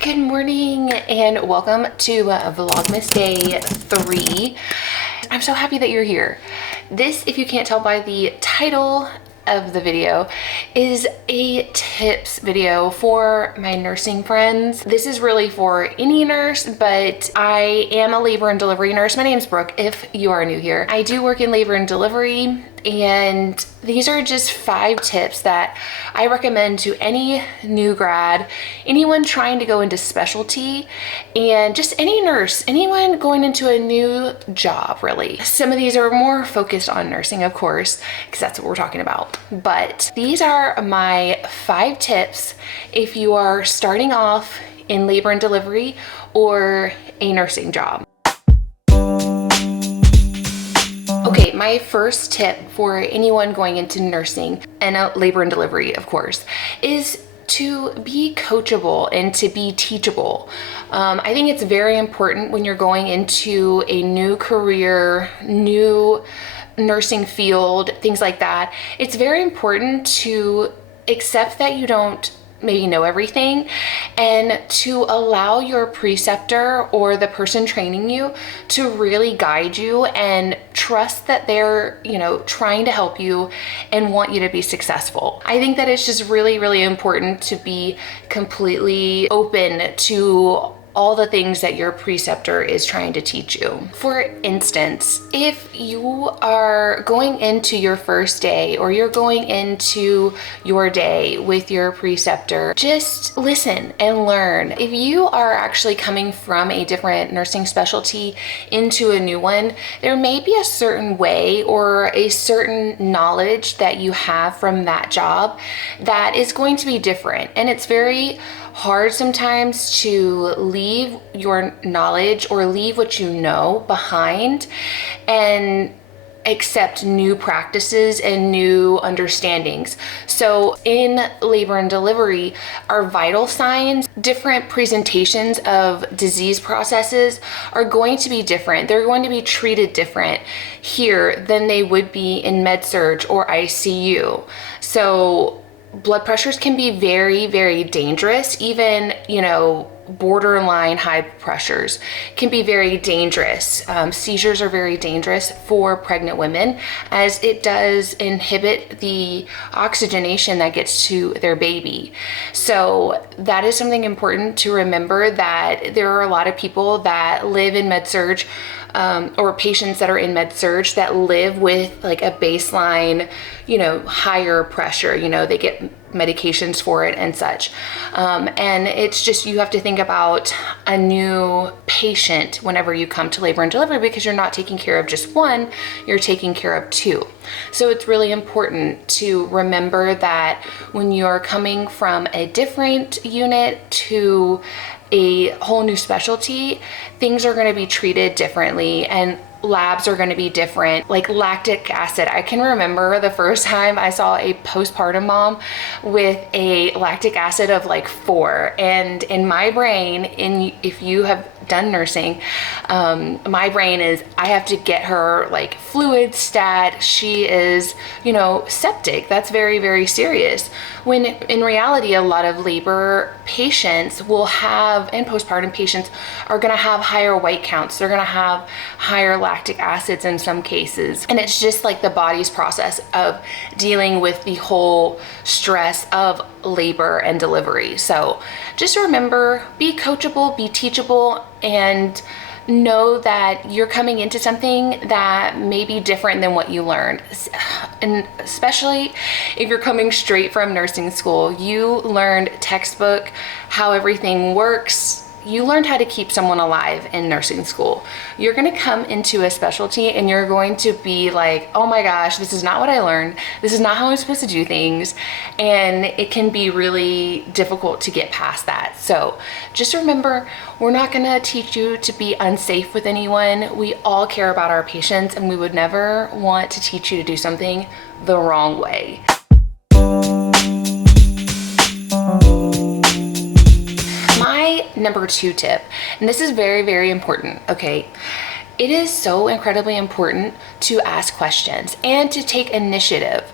Good morning and welcome to Vlogmas Day 3. I'm so happy that you're here. This, if you can't tell by the title of the video, is a tips video for my nursing friends. This is really for any nurse, but I am a labor and delivery nurse. My name is Brooke, if you are new here. I do work in labor and delivery, and these are just 5 tips that I recommend to any new grad, anyone trying to go into specialty, and just any nurse, anyone going into a new job, really. Some of these are more focused on nursing, of course, because that's what we're talking about. But these are my 5 tips if you are starting off in labor and delivery or a nursing job. Okay, my first tip for anyone going into nursing and labor and delivery, of course, is to be coachable and to be teachable. I think it's very important when you're going into a new career, new nursing field, things like that. It's very important to accept that you don't maybe know everything, and to allow your preceptor or the person training you to really guide you and trust that they're, trying to help you and want you to be successful. I think that it's just really, really important to be completely open to all the things that your preceptor is trying to teach you. For instance, if you are going into your first day or you're going into your day with your preceptor, just listen and learn. If you are actually coming from a different nursing specialty into a new one, there may be a certain way or a certain knowledge that you have from that job that is going to be different. And it's very hard sometimes to leave your knowledge or leave what you know behind and accept new practices and new understandings. So in labor and delivery, our vital signs, different presentations of disease processes are going to be different. They're going to be treated different here than they would be in med surg or ICU. So blood pressures can be very, very dangerous. Even, borderline high pressures can be very dangerous. Seizures are very dangerous for pregnant women, as it does inhibit the oxygenation that gets to their baby. So that is something important to remember, that there are a lot of people that live in med surg, or patients that are in med surg that live with like a baseline, higher pressure. They get medications for it and such. And it's just, you have to think about a new patient whenever you come to labor and delivery, because you're not taking care of just one, you're taking care of 2. So it's really important to remember that when you're coming from a different unit to a whole new specialty, things are going to be treated differently and labs are going to be different. Like lactic acid, I can remember the first time I saw a postpartum mom with a lactic acid of like 4, and in my brain, if you have done nursing, my brain is, I have to get her like fluid stat. She is, septic. That's very, very serious. When in reality, a lot of labor patients will have, and postpartum patients are going to have higher white counts. They're going to have higher lactic acids in some cases. And it's just like the body's process of dealing with the whole stress of labor and delivery. So just remember, be coachable, be teachable, and know that you're coming into something that may be different than what you learned. And especially if you're coming straight from nursing school, you learned textbook how everything works. You learned how to keep someone alive in nursing school. You're going to come into a specialty and you're going to be like, oh my gosh, this is not what I learned. This is not how I'm supposed to do things. And it can be really difficult to get past that. So just remember, we're not going to teach you to be unsafe with anyone. We all care about our patients, and we would never want to teach you to do something the wrong way. My number 2 tip, and this is very, very important, okay? It is so incredibly important to ask questions and to take initiative.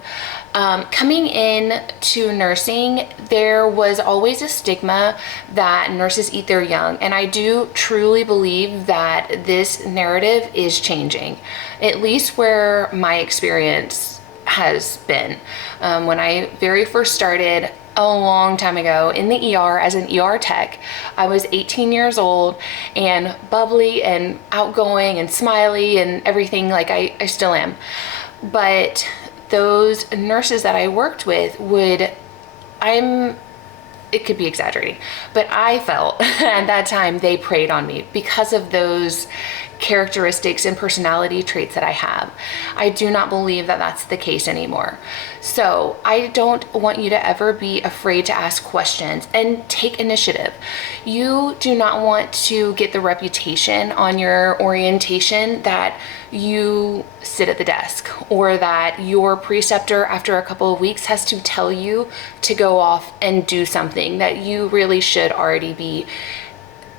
Coming in to nursing, there was always a stigma that nurses eat their young, and I do truly believe that this narrative is changing, at least where my experience has been. When I very first started a long time ago in the ER as an ER tech, I was 18 years old and bubbly and outgoing and smiley and everything, like I still am. But those nurses that I worked with it could be exaggerating, but I felt at that time they preyed on me because of those characteristics and personality traits that I have. I do not believe that that's the case anymore. So I don't want you to ever be afraid to ask questions and take initiative. You do not want to get the reputation on your orientation that you sit at the desk, or that your preceptor after a couple of weeks has to tell you to go off and do something that you really should already be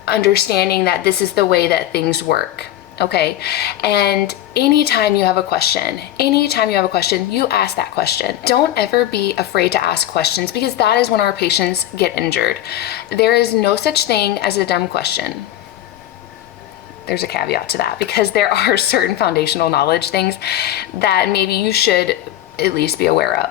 understanding that this is the way that things work. Okay. And anytime you have a question, you ask that question. Don't ever be afraid to ask questions, because that is when our patients get injured. There is no such thing as a dumb question. There's a caveat to that, because there are certain foundational knowledge things that maybe you should at least be aware of.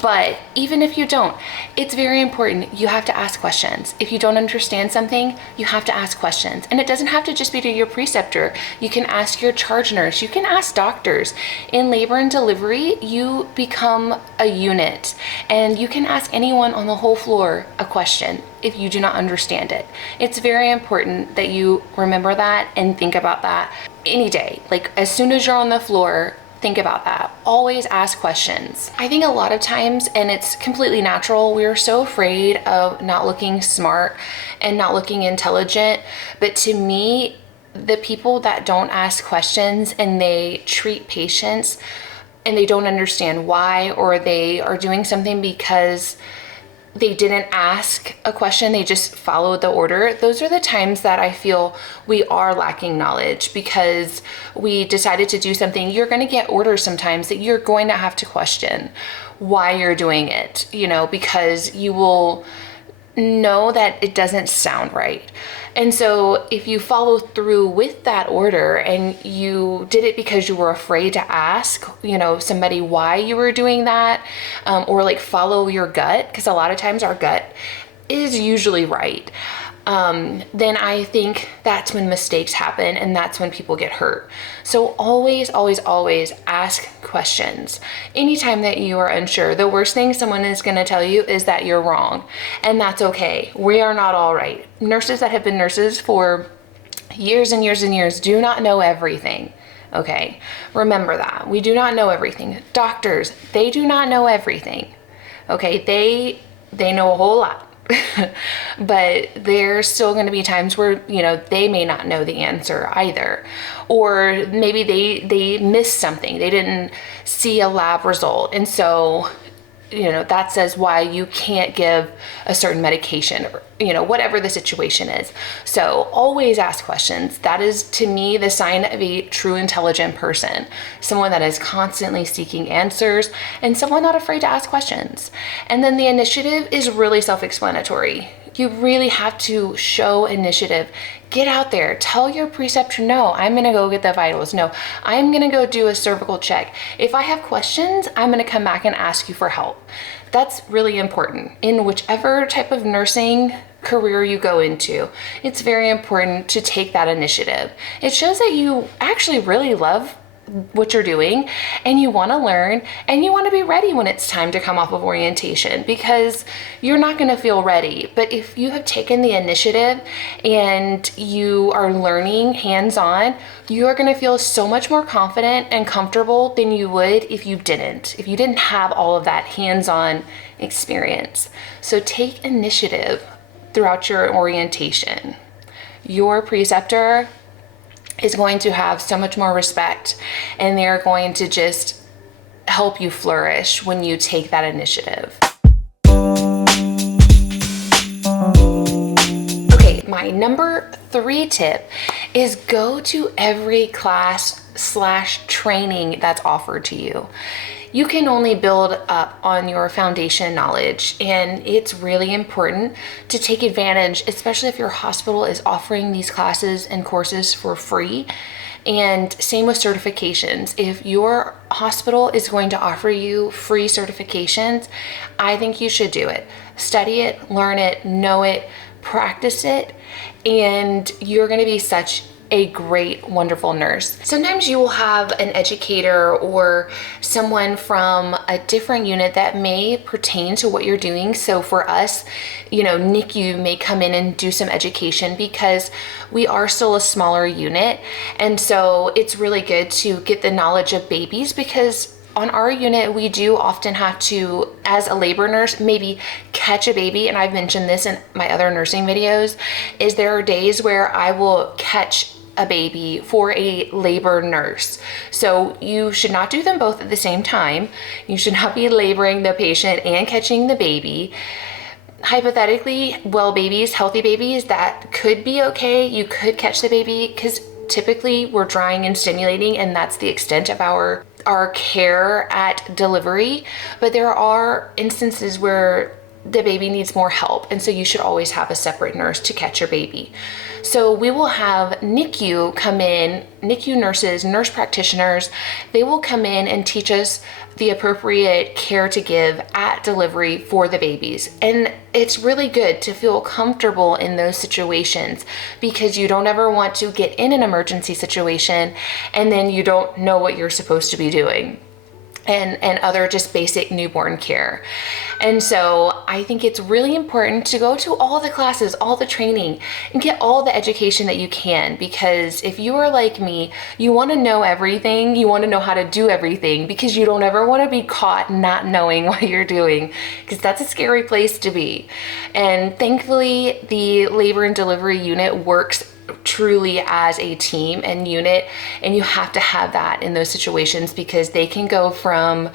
But even if you don't, it's very important. You have to ask questions. If you don't understand something, you have to ask questions. And it doesn't have to just be to your preceptor. You can ask your charge nurse. You can ask doctors. In labor and delivery, you become a unit, and you can ask anyone on the whole floor a question if you do not understand it. It's very important that you remember that and think about that any day. Like, as soon as you're on the floor, think about that. Always ask questions. I think a lot of times, and it's completely natural, we're so afraid of not looking smart and not looking intelligent. But to me, the people that don't ask questions and they treat patients and they don't understand why, or they are doing something because they didn't ask a question, they just followed the order, those are the times that I feel we are lacking knowledge, because we decided to do something. You're going to get orders sometimes that you're going to have to question why you're doing it, because you will know that it doesn't sound right. And so if you follow through with that order and you did it because you were afraid to ask, somebody why you were doing that, or like follow your gut, because a lot of times our gut is usually right, then I think that's when mistakes happen and that's when people get hurt. So always, always, always ask questions. Anytime that you are unsure, the worst thing someone is going to tell you is that you're wrong. And that's okay. We are not all right. Nurses that have been nurses for years and years and years do not know everything. Okay. Remember that. We do not know everything. Doctors, they do not know everything. Okay. They know a whole lot. But there's still going to be times where, they may not know the answer either. Or maybe they missed something. They didn't see a lab result. And so, that says why you can't give a certain medication, or, whatever the situation is. So always ask questions. That is, to me, the sign of a true intelligent person. Someone that is constantly seeking answers, and someone not afraid to ask questions. And then the initiative is really self-explanatory. You really have to show initiative. Get out there. Tell your preceptor, no, I'm going to go get the vitals. No, I'm going to go do a cervical check. If I have questions, I'm going to come back and ask you for help. That's really important. In whichever type of nursing career you go into, it's very important to take that initiative. It shows that you actually really love what you're doing, and you want to learn, and you want to be ready when it's time to come off of orientation, because you're not going to feel ready. But if you have taken the initiative and you are learning hands-on, you are going to feel so much more confident and comfortable than you would if you didn't have all of that hands-on experience. So take initiative throughout your orientation. Your preceptor is going to have so much more respect, and they're going to just help you flourish when you take that initiative. Okay, my number 3 tip is go to every class/training that's offered to you. you can only build up on your foundation knowledge, and it's really important to take advantage, especially if your hospital is offering these classes and courses for free. And same with certifications. If your hospital is going to offer you free certifications, I think you should do it. Study it, learn it, know it, practice it, and you're going to be such a great, wonderful nurse. Sometimes you will have an educator or someone from a different unit that may pertain to what you're doing. So for us, NICU may come in and do some education because we are still a smaller unit. And so it's really good to get the knowledge of babies, because on our unit, we do often have to, as a labor nurse, maybe catch a baby. And I've mentioned this in my other nursing videos, is there are days where I will catch a baby for a labor nurse. So you should not do them both at the same time. You should not be laboring the patient and catching the baby. Hypothetically, babies, healthy babies, that could be okay. You could catch the baby because typically we're drying and stimulating, and that's the extent of our care at delivery. But there are instances where the baby needs more help, and so you should always have a separate nurse to catch your baby. So we will have NICU come in, NICU nurses, nurse practitioners, they will come in and teach us the appropriate care to give at delivery for the babies. And it's really good to feel comfortable in those situations, because you don't ever want to get in an emergency situation and then you don't know what you're supposed to be doing. And other just basic newborn care. And so I think it's really important to go to all the classes, all the training, and get all the education that you can, because if you are like me, you want to know everything, you want to know how to do everything, because you don't ever want to be caught not knowing what you're doing, because that's a scary place to be. And thankfully, the labor and delivery unit works truly as a team and unit, and you have to have that in those situations, because they can go from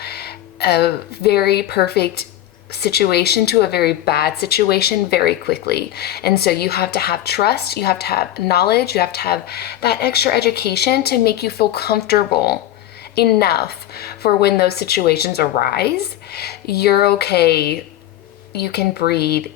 a very perfect situation to a very bad situation very quickly. And so you have to have trust, you have to have knowledge, you have to have that extra education to make you feel comfortable enough for when those situations arise. You're okay, you can breathe,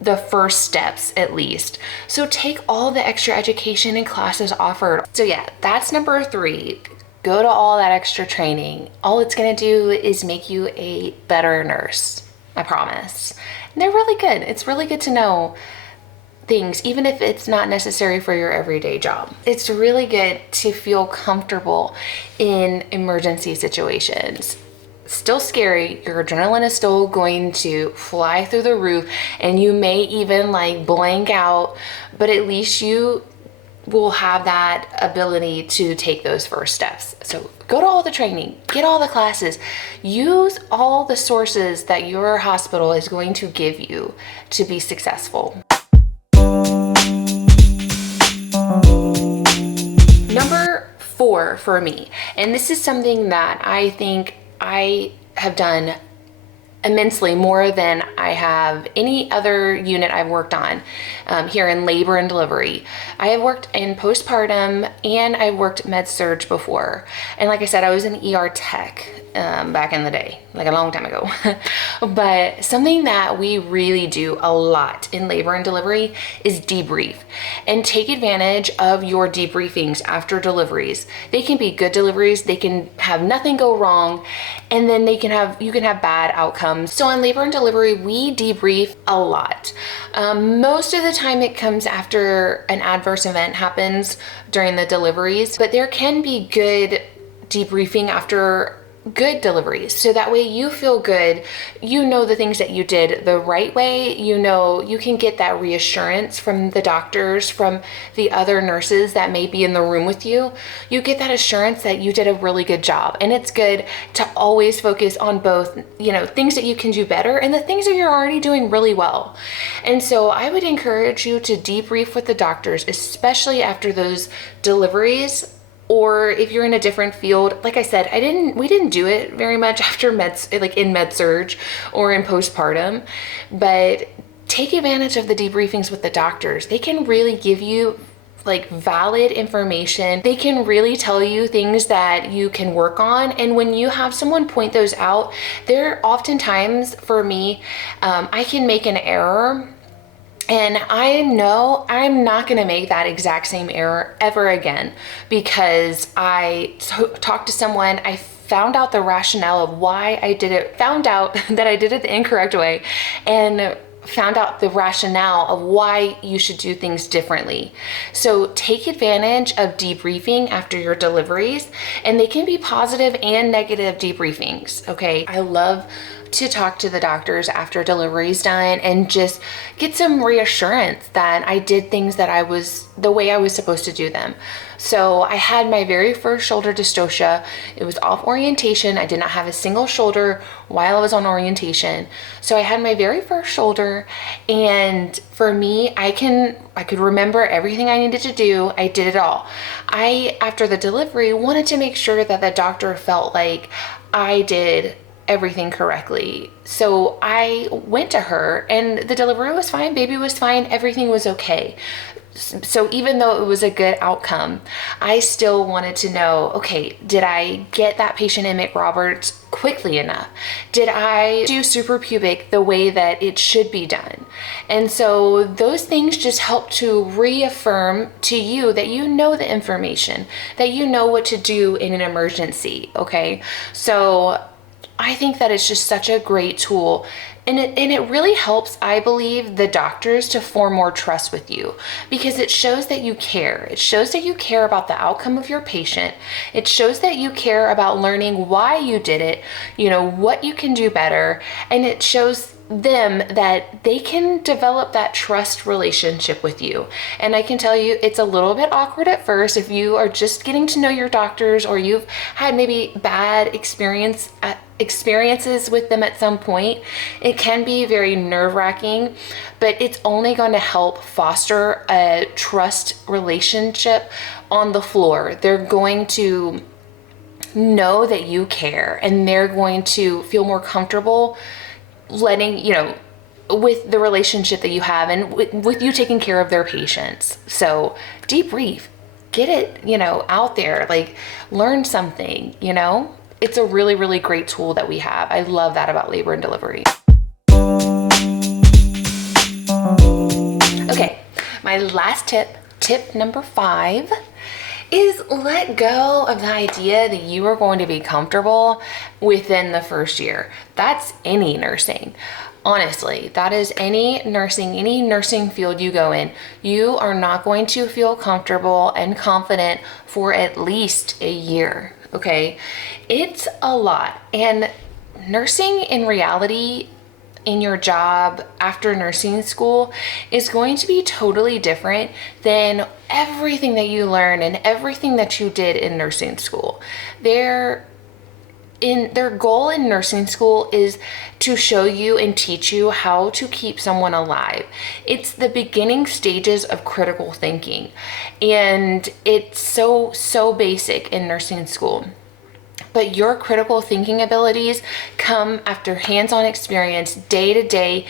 the first steps at least. So take all the extra education and classes offered. So yeah, that's number 3. Go to all that extra training. All it's gonna do is make you a better nurse, I promise. And they're really good. It's really good to know things, even if it's not necessary for your everyday job. It's really good to feel comfortable in emergency situations. Still scary, your adrenaline is still going to fly through the roof, and you may even blank out, but at least you will have that ability to take those first steps. So go to all the training, get all the classes, use all the sources that your hospital is going to give you to be successful. Number 4 for me, and this is something that I think I have done immensely more than I have any other unit I've worked on here in labor and delivery. I have worked in postpartum and I worked med surg before. And like I said, I was an ER tech back in the day, like a long time ago. But something that we really do a lot in labor and delivery is debrief, and take advantage of your debriefings after deliveries. They can be good deliveries, they can have nothing go wrong, and then you can have bad outcomes. So on labor and delivery, we debrief a lot. Most of the time it comes after an adverse event happens during the deliveries, but there can be good debriefing after good deliveries. So that way you feel good, the things that you did the right way, you can get that reassurance from the doctors, from the other nurses that may be in the room with you. You get that assurance that you did a really good job. And it's good to always focus on both, things that you can do better and the things that you're already doing really well. And so I would encourage you to debrief with the doctors, especially after those deliveries. Or if you're in a different field, like I said, we didn't do it very much after in med surg or in postpartum, but take advantage of the debriefings with the doctors. They can really give you like valid information. They can really tell you things that you can work on. And when you have someone point those out, they're oftentimes, for me, I can make an error and I know I'm not going to make that exact same error ever again, because I talked to someone, I found out the rationale of why I did it, found out that I did it the incorrect way, and found out the rationale of why you should do things differently. So take advantage of debriefing after your deliveries, and they can be positive and negative debriefings, okay? I love to talk to the doctors after delivery's done and just get some reassurance that I did things that I was the way I was supposed to do them. So I had my very first shoulder dystocia. It was off orientation. I did not have a single shoulder while I was on orientation. So I had my very first shoulder, and for me, I could remember everything I needed to do. I did it all. After the delivery, wanted to make sure that the doctor felt like I did everything correctly. So I went to her, and the delivery was fine, baby was fine, everything was okay. So even though it was a good outcome, I still wanted to know, okay, did I get that patient in McRoberts quickly enough? Did I do suprapubic the way that it should be done? And so those things just help to reaffirm to you that you know the information, that you know what to do in an emergency, okay? So I think that it's just such a great tool, and it really helps, I believe, the doctors to form more trust with you, because it shows that you care. It shows that you care about the outcome of your patient. It shows that you care about learning why you did it, you know, what you can do better, and it shows them that they can develop that trust relationship with you. And I can tell you, it's a little bit awkward at first if you are just getting to know your doctors, or you've had maybe bad experiences with them at some point. It can be very nerve-wracking, but it's only going to help foster a trust relationship on the floor. They're going to know that you care, and they're going to feel more comfortable letting, you know, with the relationship that you have, and with you taking care of their patients. So debrief, get it, you know, out there, like learn something, you know. It's a really, really great tool that we have. I love that about labor and delivery. Okay, my last tip number 5, is let go of the idea that you are going to be comfortable within the first year. That's any nursing. Honestly, that is any nursing field you go in. You are not going to feel comfortable and confident for at least a year, okay? It's a lot. And nursing in reality, in your job after nursing school, is going to be totally different than everything that you learn and everything that you did in nursing school. Their goal in nursing school is to show you and teach you how to keep someone alive. It's the beginning stages of critical thinking, and it's so basic in nursing school. But your critical thinking abilities come after hands-on experience, day to day,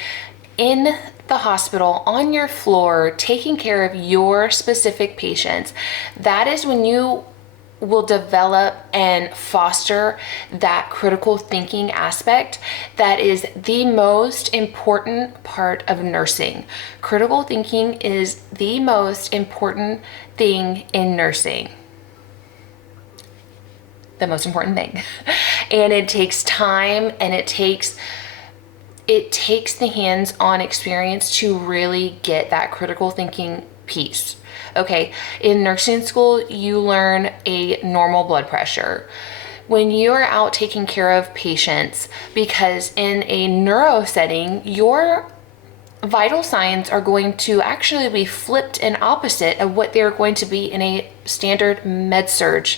in the hospital, on your floor, taking care of your specific patients. That is when you will develop and foster that critical thinking aspect that is the most important part of nursing. Critical thinking is the most important thing in nursing. The most important thing. And it takes time, and it takes the hands-on experience to really get that critical thinking piece. Okay, in nursing school, you learn a normal blood pressure. When you're out taking care of patients, because in a neuro setting, your vital signs are going to actually be flipped and opposite of what they're going to be in a standard med-surg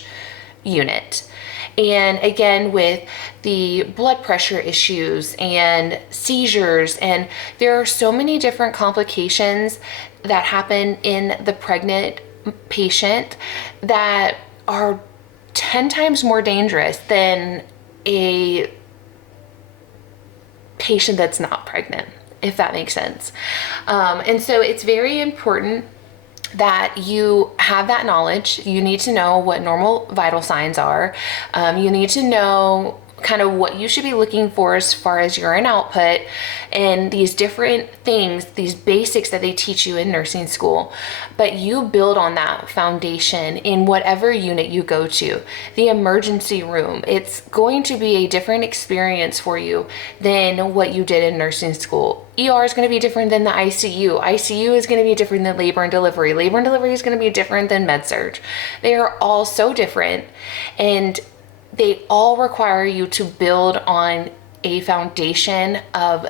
unit. And again, with the blood pressure issues and seizures, and there are so many different complications that happen in the pregnant patient that are 10 times more dangerous than a patient that's not pregnant, if that makes sense. And so it's very important that you have that knowledge. You need to know what normal vital signs are. You need to know kind of what you should be looking for as far as urine output and these different things, these basics that they teach you in nursing school. But you build on that foundation in whatever unit you go to. The emergency room, it's going to be a different experience for you than what you did in nursing school. ER is going to be different than the ICU. ICU is going to be different than labor and delivery. Labor and delivery is going to be different than med-surg. They are all so different, and they all require you to build on a foundation of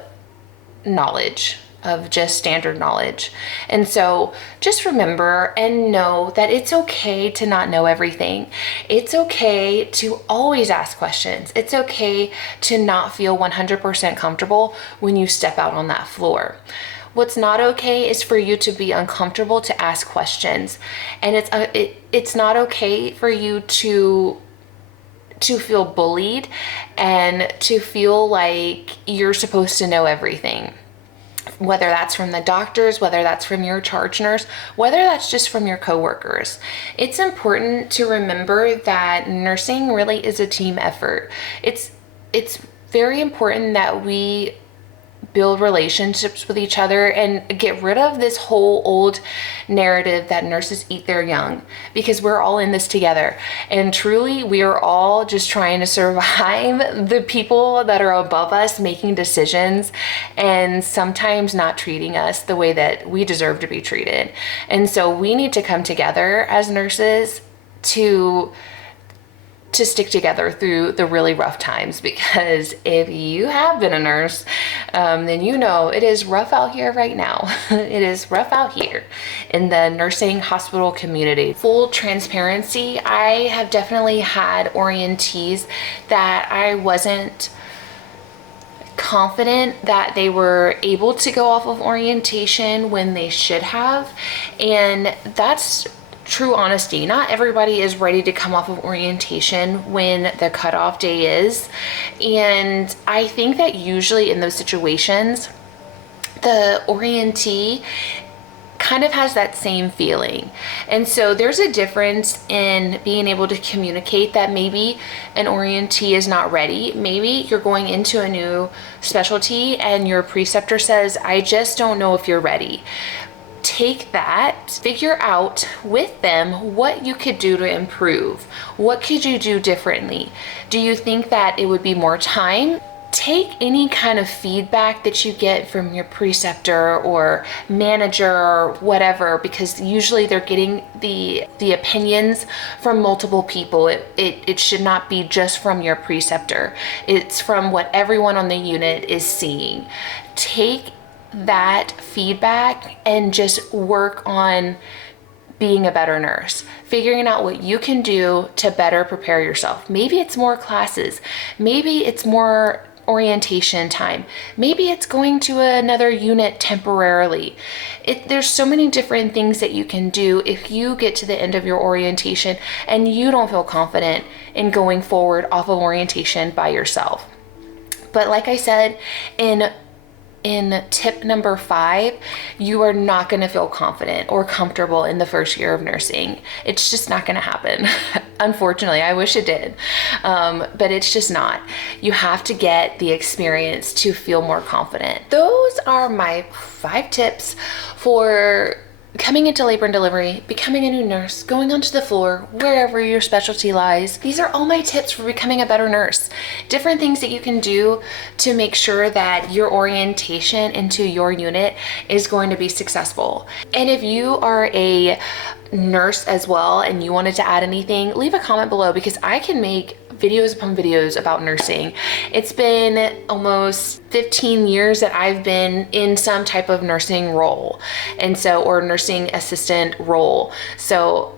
knowledge, of just standard knowledge. And so just remember and know that it's okay to not know everything. It's okay to always ask questions. It's okay to not feel 100% comfortable when you step out on that floor. What's not okay is for you to be uncomfortable to ask questions. And it's not okay for you to feel bullied and to feel like you're supposed to know everything. Whether that's from the doctors, whether that's from your charge nurse, whether that's just from your coworkers. It's important to remember that nursing really is a team effort. It's very important that we build relationships with each other and get rid of this whole old narrative that nurses eat their young, because we're all in this together. And truly, we are all just trying to survive the people that are above us making decisions and sometimes not treating us the way that we deserve to be treated. And so we need to come together as nurses to stick together through the really rough times, because if you have been a nurse, then you know it is rough out here right now. It is rough out here in the nursing hospital community. Full transparency, I have definitely had orientees that I wasn't confident that they were able to go off of orientation when they should have, and that's true honesty. Not everybody is ready to come off of orientation when the cutoff day is. And I think that usually in those situations, the orientee kind of has that same feeling. And so there's a difference in being able to communicate that maybe an orientee is not ready. Maybe you're going into a new specialty and your preceptor says, I just don't know if you're ready. Take that, figure out with them what you could do to improve. What could you do differently? Do you think that it would be more time? Take any kind of feedback that you get from your preceptor or manager or whatever, because usually they're getting the opinions from multiple people. It should not be just from your preceptor. It's from what everyone on the unit is seeing. Take that feedback and just work on being a better nurse, figuring out what you can do to better prepare yourself. Maybe it's more classes, maybe it's more orientation time, maybe it's going to another unit temporarily. There's so many different things that you can do if you get to the end of your orientation and you don't feel confident in going forward off of orientation by yourself. But like I said, in tip number 5, you are not going to feel confident or comfortable in the first year of nursing. It's just not going to happen. Unfortunately, I wish it did, but it's just not. You have to get the experience to feel more confident. Those are my 5 tips for coming into labor and delivery, becoming a new nurse, going onto the floor, wherever your specialty lies. These are all my tips for becoming a better nurse. Different things that you can do to make sure that your orientation into your unit is going to be successful. And if you are a nurse as well and you wanted to add anything, leave a comment below, because I can make videos upon videos about nursing. It's been almost 15 years that I've been in some type of nursing role, and so, or nursing assistant role. So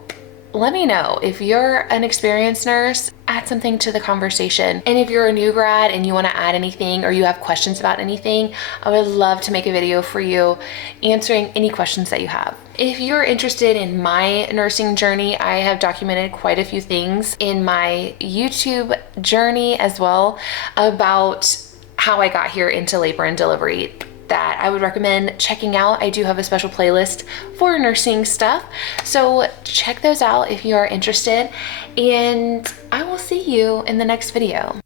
let me know if you're an experienced nurse, add something to the conversation. And if you're a new grad and you want to add anything or you have questions about anything, I would love to make a video for you answering any questions that you have. If you're interested in my nursing journey, I have documented quite a few things in my YouTube journey as well about how I got here into labor and delivery. that I would recommend checking out. I do have a special playlist for nursing stuff, so check those out if you are interested, and I will see you in the next video.